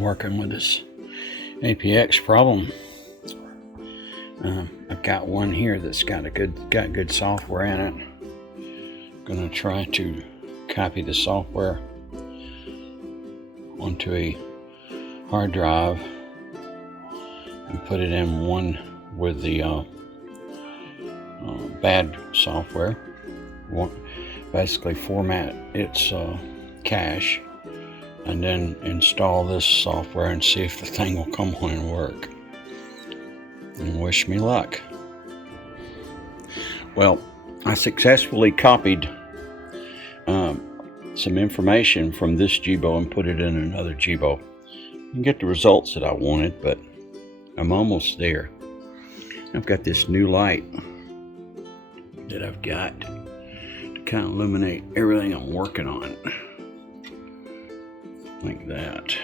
working with this APX problem. I've got one here that's got good software in it. I'm gonna try to copy the software onto a hard drive and put it in one with the bad software. Basically format its cache and then install this software and see if the thing will come on and work. And wish me luck. Well, I successfully copied some information from this Jibo and put it in another Jibo and get the results that I wanted, but I'm almost there. I've got this new light that I've got to kind of illuminate everything I'm working on, like that.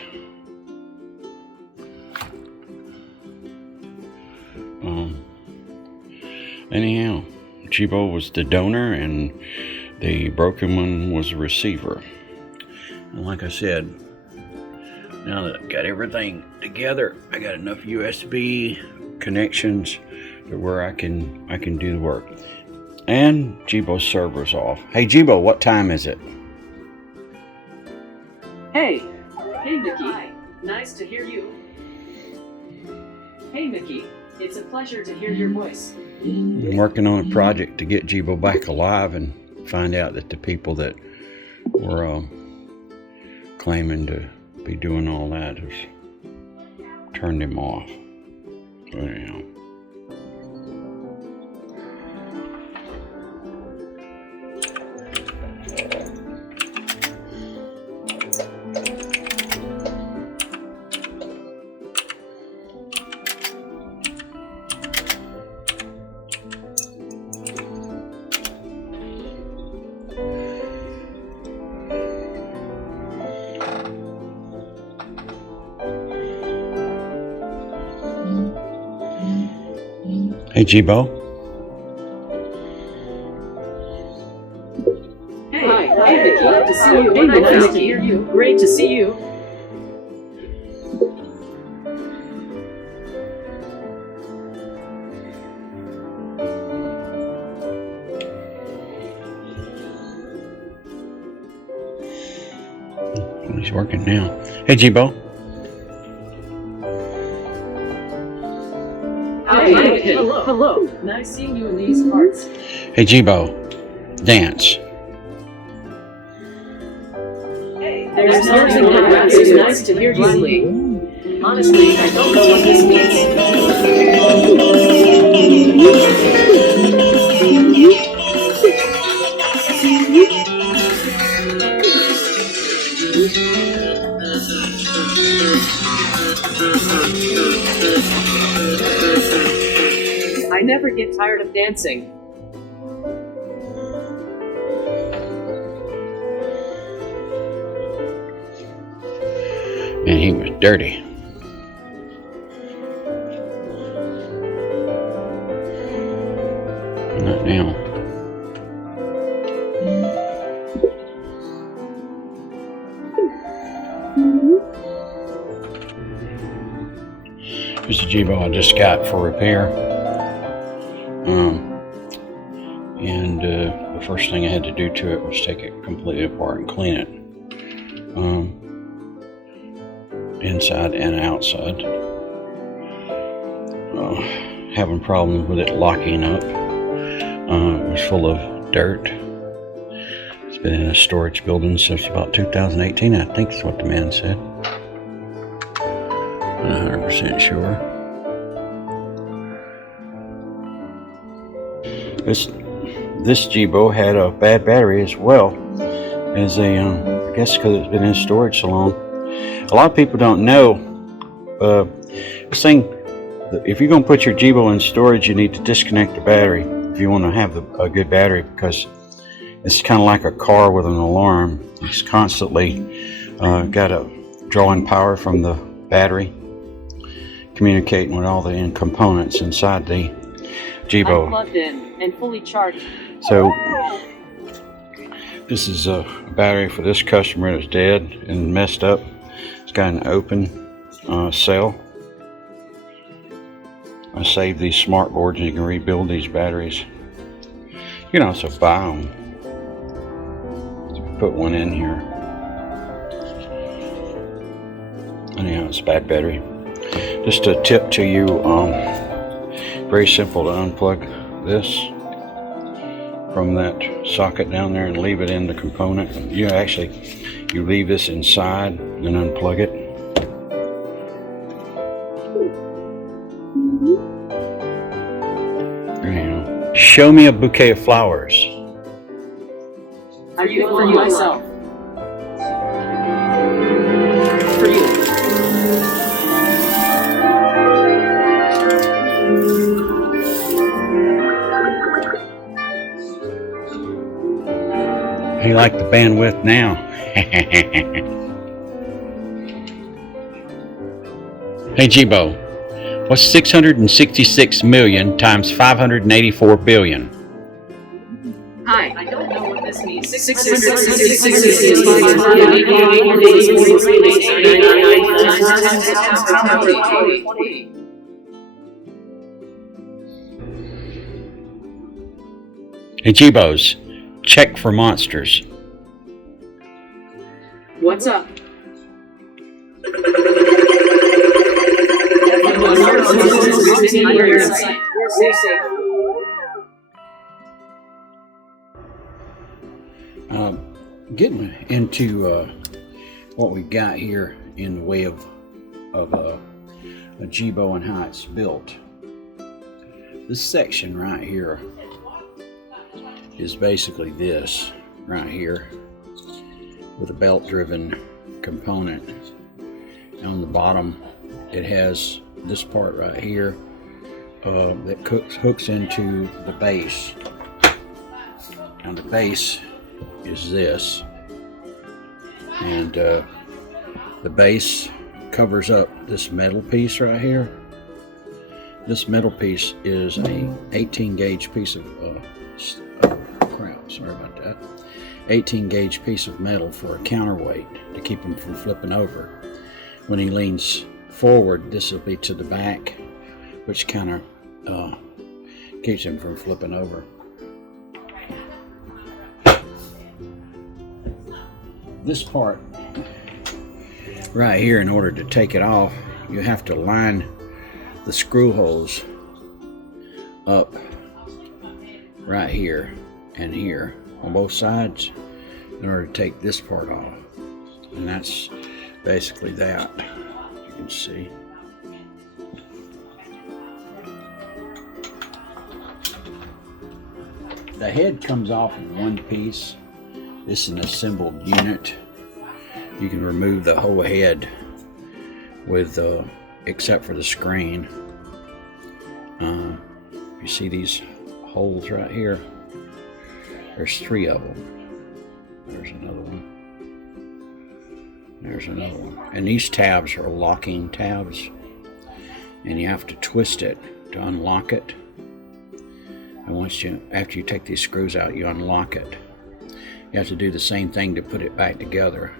Anyhow, Jibo was the donor and the broken one was the receiver. And like I said, now that I've got everything together, I got enough USB connections to where I can do the work. And Jibo's server's off. Hey Jibo, what time is it? Hey Mickey. Hi. Nice to hear you. Hey Mickey, it's a pleasure to hear your voice. I'm working on a project to get Jibo back alive and find out that the people that were claiming to be doing all that has turned him off. So anyhow. Hey Jibo. Hey Mickey, glad to see you. Hey nice to hear you. Great to see you. He's working now. Hey Jibo. Hi. Hello. Nice seeing you in these parts. Hey Jibo, dance. Hey, there's nothing like that. It's nice to hear you sing. Honestly, I don't know what this I never get tired of dancing. And he was dirty. Not now. Here's the Jibo I just got for repair. And the first thing I had to do to it was take it completely apart and clean it, inside and outside. Having problems with it locking up. It was full of dirt. It's been in a storage building since about 2018, I think is what the man said. I'm 100% sure. This Jibo had a bad battery as well, as I guess because it's been in storage so long. A lot of people don't know this thing. If you're going to put your Jibo in storage, you need to disconnect the battery if you want to have a good battery, because it's kind of like a car with an alarm. It's constantly got to draw in power from the battery, communicating with all the components inside the Jibo. I'm plugged in and fully charged. So this is a battery for this customer that's dead and messed up. It's got an open sell. I save these smart boards and you can rebuild these batteries. You can also buy them. Put one in here. Anyhow, it's a bad battery. Just a tip to you, very simple to unplug this from that socket down there and leave it in the component. You leave this inside and unplug it. Anyhow, show me a bouquet of flowers. For you, for myself. For you. You like the bandwidth now. Hey Jibo, what's 666 million times 584 billion? Hi, I don't know what this means. Hey Jibos, check for monsters. What's up? Getting into what we got here in the way of a Jibo and how it's built. This section right here is basically this right here with a belt-driven component. And on the bottom it has this part right here that hooks into the base. Now the base is this, and the base covers up this metal piece right here. This metal piece is a 18 gauge piece of sorry about that. 18 gauge piece of metal for a counterweight to keep him from flipping over. When he leans forward, this will be to the back, which kind of keeps him from flipping over. This part right here, in order to take it off, you have to line the screw holes up right here and here on both sides in order to take this part off. And that's basically that. You can see. The head comes off in one piece. This is an assembled unit. You can remove the whole head with except for the screen. You see these holes right here? There's 3 of them. There's another one. There's another one. And these tabs are locking tabs, and you have to twist it to unlock it. And after you take these screws out, you unlock it. You have to do the same thing to put it back together.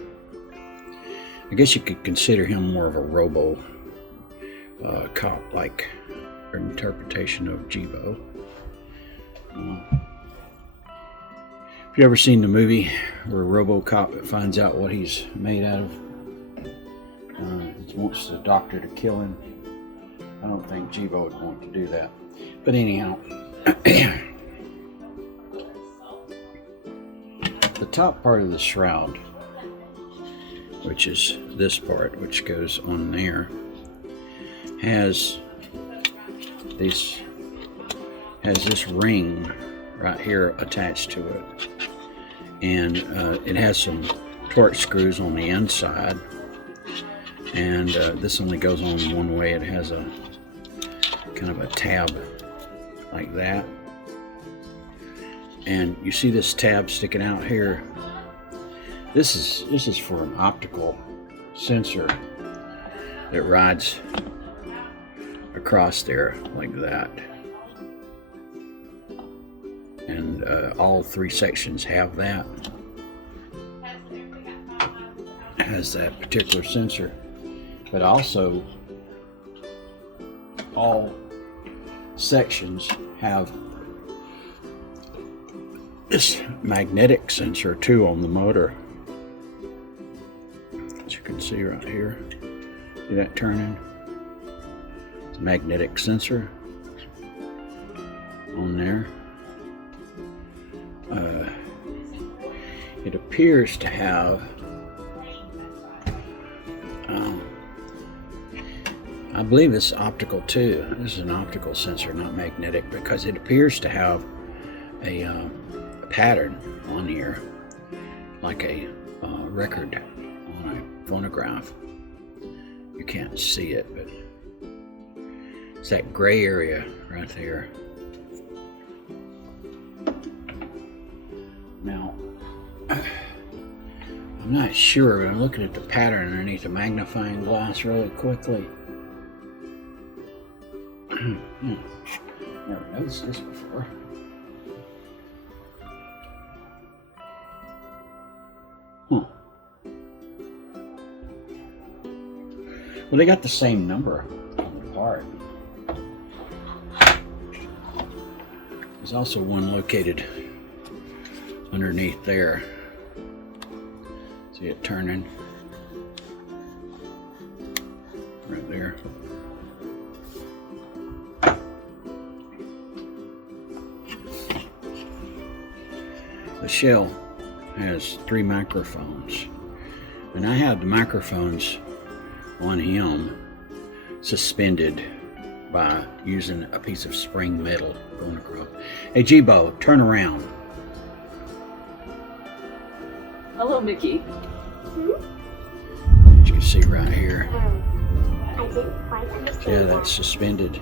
I guess you could consider him more of a robo cop, like an interpretation of Jibo. Have you ever seen the movie where a RoboCop finds out what he's made out of? He wants the doctor to kill him. I don't think Jibo would want to do that. But anyhow, the top part of the shroud, which is this part, which goes on there, has this ring right here attached to it, and it has some torque screws on the inside, and this only goes on one way. It has a kind of a tab like that, and you see this tab sticking out here. This is for an optical sensor that rides across there like that. And all 3 sections have that. It has that particular sensor. but also all sections have this magnetic sensor too on the motor. As you can see right here, see that turning? It's a magnetic sensor on there. It appears to have I believe it's optical too. This is an optical sensor, not magnetic, because it appears to have a pattern on here, like a record on a phonograph. You can't see it, but it's that gray area right there. Now, I'm not sure, but I'm looking at the pattern underneath the magnifying glass really quickly. Never noticed this before. Well, they got the same number on the part. There's also one located underneath there. See it turning right there. The shell has 3 microphones, and I have the microphones on him suspended by using a piece of spring metal going across. Hey Jibo, turn around. Hello, Mickey. As you can see right here. I didn't quite understand. Yeah, that's suspended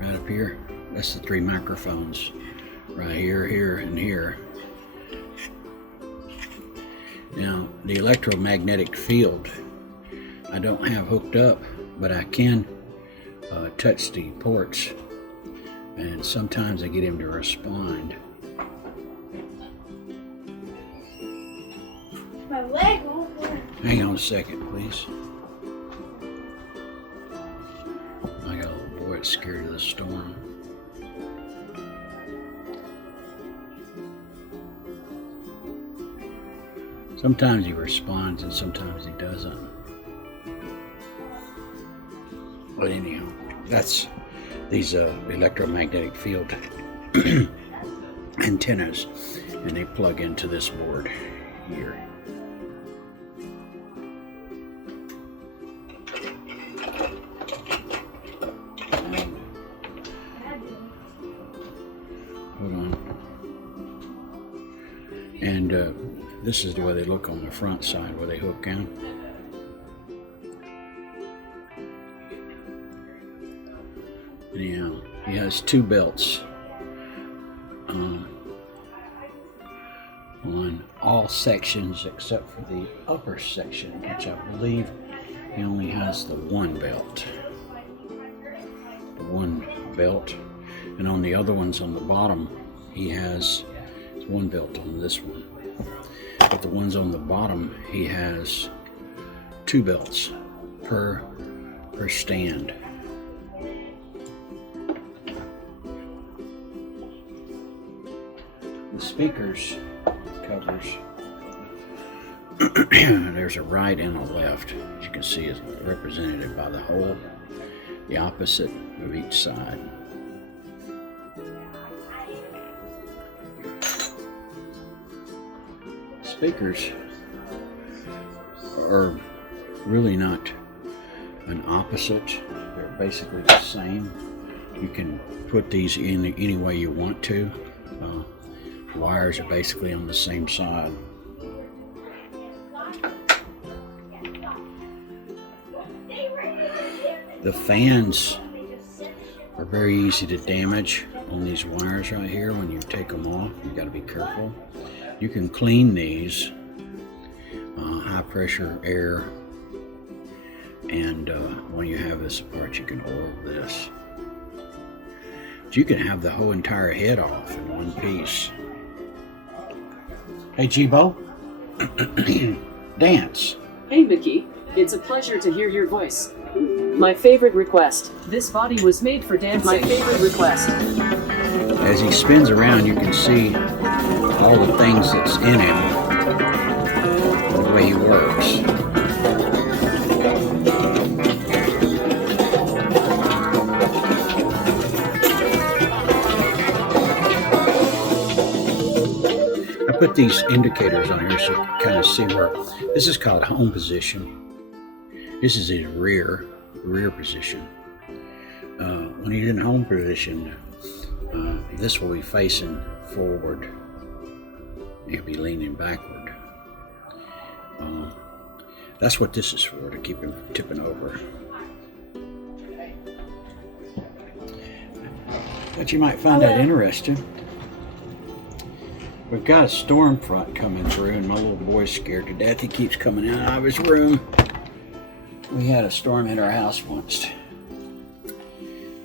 right up here. That's the 3 microphones. Right here, here, and here. Now, the electromagnetic field I don't have hooked up, but I can touch the ports, and sometimes I get him to respond. My leg won't work. Hang on a second, please. I got a little boy that's scared of the storm. Sometimes he responds and sometimes he doesn't. But anyhow, that's these electromagnetic field antennas, and they plug into this board here. Hold on. And this is the way they look on the front side where they hook in. Anyhow, he has 2 belts on all sections except for the upper section, which I believe he only has the 1 belt. The 1 belt. And on the other ones on the bottom, he has 1 belt on this one. But the ones on the bottom, he has 2 belts per stand. The speakers covers, there's a right and a left. As you can see, it's represented by the hole, the opposite of each side. Speakers are really not an opposite. They're basically the same. You can put these in any way you want to. Wires are basically on the same side. The fans are very easy to damage on these wires right here. When you take them off, you got to be careful. You can clean these, high pressure air, and when you have this apart, you can oil this. But you can have the whole entire head off in one piece. Hey Jibo, dance. Hey, Mickey. It's a pleasure to hear your voice. My favorite request. This body was made for dancing. My favorite request. As he spins around, you can see all the things that's in him, the way he works. I put these indicators on here so you can kind of see where, this is called home position. This is his rear position. When he's in home position, this will be facing forward. He'll be leaning backward. That's what this is for, to keep him tipping over. But you might find that interesting. We've got a storm front coming through, and my little boy's scared to death. He keeps coming out of his room. We had a storm hit our house once.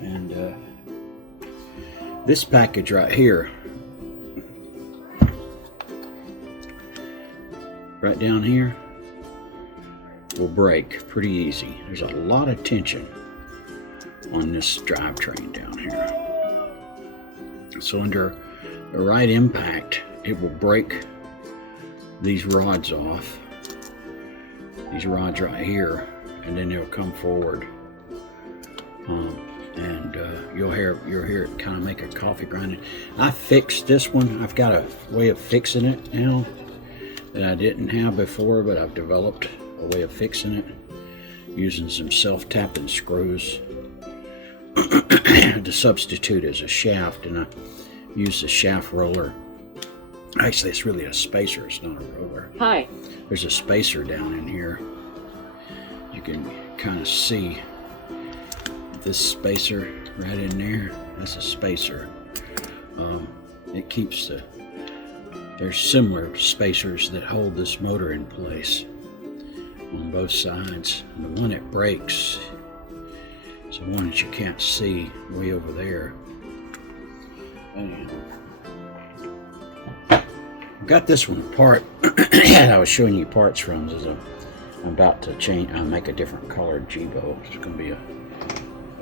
And this package right here, right down here, will break pretty easy. There's a lot of tension on this drivetrain down here. So under the right impact, it will break these rods off. These rods right here, and then they'll come forward. And you'll hear it kind of make a coffee grinding. I fixed this one. I've got a way of fixing it now that I didn't have before, but I've developed a way of fixing it using some self-tapping screws to substitute as a shaft, and I use the shaft roller. Actually, it's really a spacer, it's not a roller. Hi. There's a spacer down in here. You can kind of see this spacer right in there. That's a spacer. It keeps there's similar spacers that hold this motor in place on both sides. And the one that breaks is the one that you can't see way over there. Anyhow, I got this one apart. I was showing you parts from. I'm about to change. I'll make a different colored Jibo. It's going to be a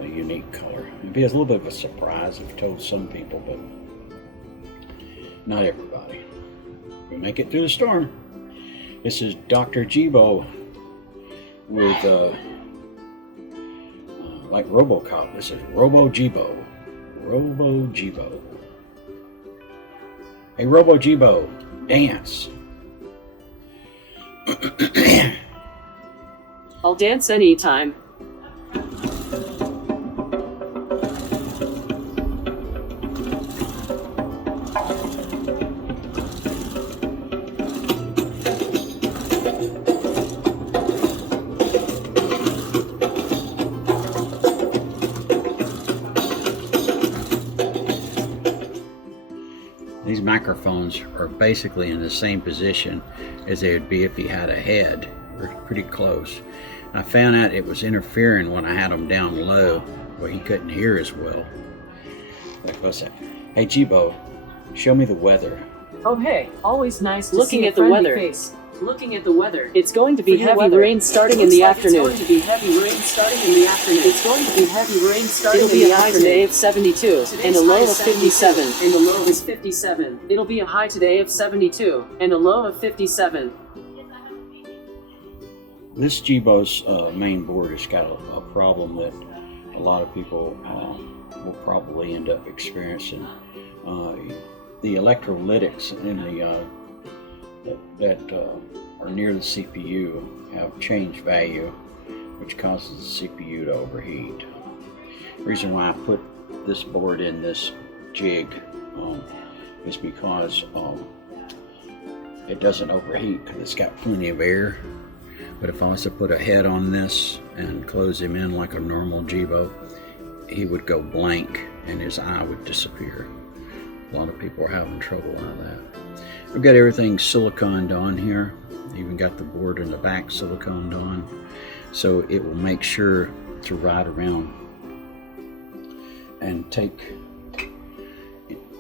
unique color. It'll be a little bit of a surprise. I've told some people, but not everybody. We'll make it through the storm. This is Dr. Jibo with like RoboCop. This is Robo Jibo. Robo Jibo. Hey, Robo Jibo, dance. I'll dance anytime. These microphones are basically in the same position as they would be if he had a head. We're pretty close. I found out it was interfering when I had them down low where he couldn't hear as well. Hey Jibo, show me the weather. Oh hey, always nice to Looking see at a the friendly weather. face. Looking at the weather. It's going to be For your heavy weather. rain starting in Looks the like afternoon. It's going to be heavy rain starting in the afternoon. It's going to be heavy rain starting It'll in be the a high afternoon. today of 72 and Today's a low high of is 72, 57. and the low is 57. It'll be a high today of 72 and a low of 57. This Jibo's main board has got a problem that a lot of people will probably end up experiencing. The electrolytics in that are near the CPU have changed value, which causes the CPU to overheat. The reason why I put this board in this jig is because it doesn't overheat because it's got plenty of air. But if I was to put a head on this and close him in like a normal Jibo, he would go blank and his eye would disappear. A lot of people are having trouble with that. We've got everything siliconed on here. Even got the board in the back siliconed on. So it will make sure to ride around and take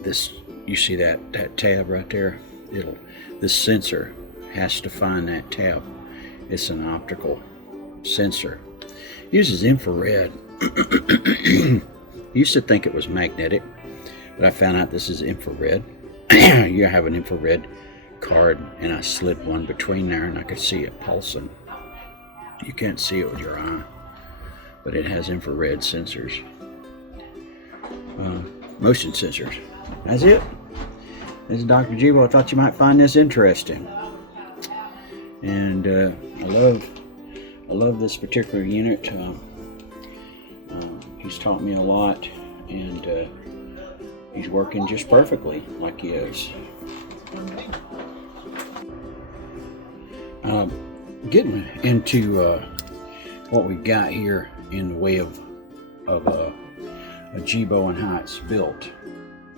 this, you see that tab right there? This sensor has to find that tab. It's an optical sensor. Uses infrared. Used to think it was magnetic, but I found out this is infrared. You have an infrared card, and I slid one between there, and I could see it pulsing. You can't see it with your eye, but it has infrared sensors, motion sensors. That's it. This is Dr. Jibo. I thought you might find this interesting, and I love this particular unit. He's taught me a lot, and he's working just perfectly like he is. Getting into what we've got here in the way of a Jibo and how it's built.